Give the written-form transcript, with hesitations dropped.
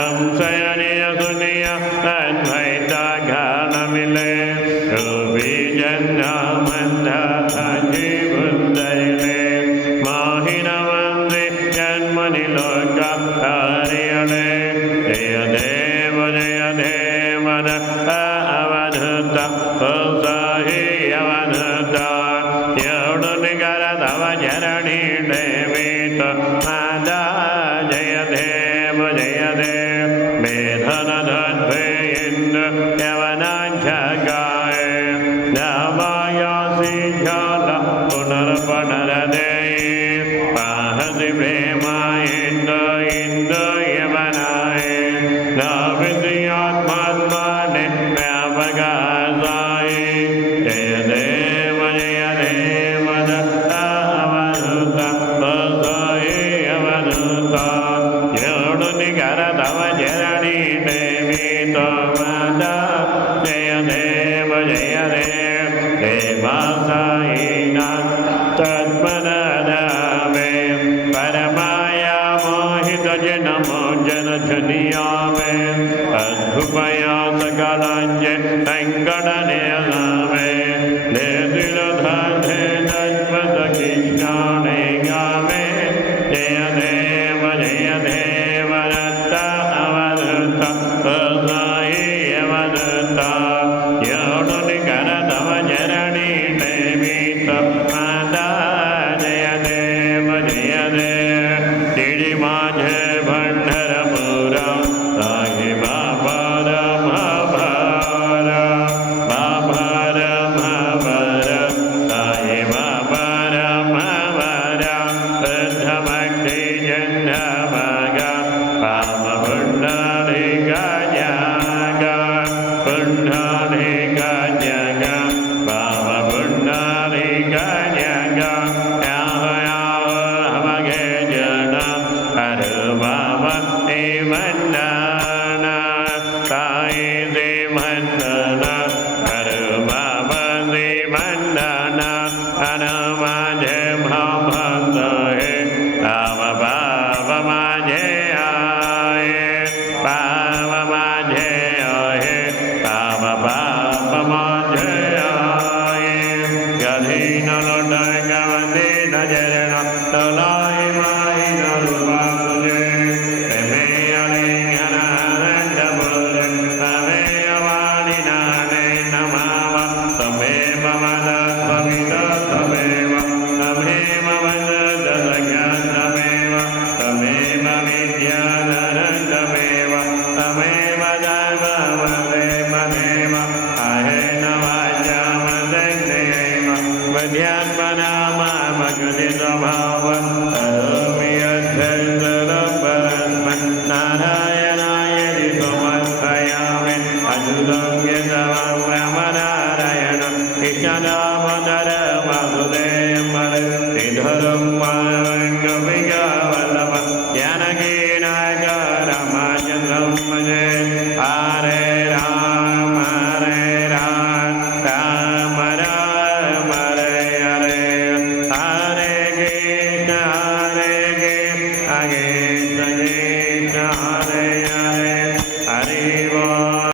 संशयनीय सुनिय अद्वैता घानमिले रूपीजन्य मंदाथाजी बुद्धैले माहिनवंदे जन्मनि लोका हरियले जय देव अवधूता साहि अवधूता यौडुनिगर तव चरणी देवीत मादा जय देव मेधन धन्वे इंद्र यवनांचगाय नवायासी झाल पुनर्पनरदेय पाहसि प्रेमा इंद्र यवनाय नविद्यात्मात्माने व्यापकासाय जय देव अवधूता साहि अवधूता यौडुनिगर तव चरणी देवी तो माता जय देव देवासायिना तत्परदावे परमाया मोहित जनमो जन धनिया में अद्भुपया सकलांजे संगणने लावे दिल धाधे तत्पद कृष्णाने गावे जय देव अवधूता साहि अवधूता यौडुनिकर तव चरणी देवी माता जय देव तिड़ी माझे भंडरपुरा साहि बाबर साहि बाबर सिद्धभक्ति जन्म भागा पाप पुंडलिका जागा पुंडलिका जगा पाप पुंडलिका जगा हमगे जना हर बाबा वंदना साई दे वंदना हर बाबा दे वंदना हनुमाजे भक्त है राम बाबा माजे आए पाव माजे आए पाव बाप माजे आए गधीन लोटय गवंदे नजरन तलाई माई नरुपा तुझे तमे अलिंगन आनंद बोले तमे अवाणी नाने नमाव तमे ममद त्वमिद तमेव तमेव वदद जगत् तमेव तमेव विद्याधरन्तमेव तमेव धर्मवदेव अहेन वाचामदन्यैव वध्यात्मनामामकृतिस्वभाव करोमि यद्धैर्धरपरस्मै नारायणाय समर्पयामि अच्युतं केशवं रामनारायणं कृष्णदामोदरं वासुदेवं